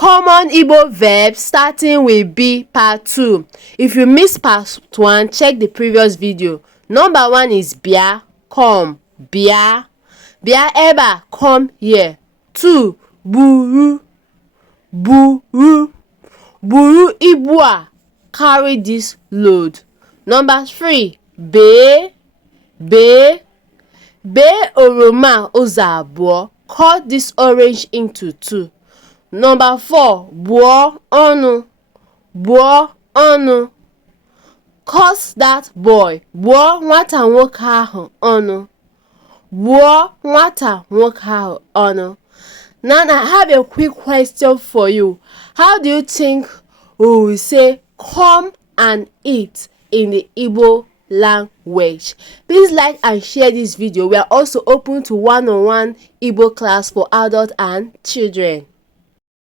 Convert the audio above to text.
Common Igbo verbs starting with B part 2. If you missed part 1, check the previous video. Number 1 is bia, come, bia. Bia eba, come here. 2, buru, buru. Buru ibua, carry this load. Number 3, be, be. Be oroma ụzọ abụọ, cut this orange into 2. Number 4, buo ọnụ, buo ọnụ. Curse that boy, buo nwata nwoke ahụ ọnụ, buo nwata nwoke ahụ ọnụ. Now I have a quick question for you. How do you think we will say come and eat in the Igbo language? Please like and share this video. We are also open to one-on-one Igbo class for adults and children.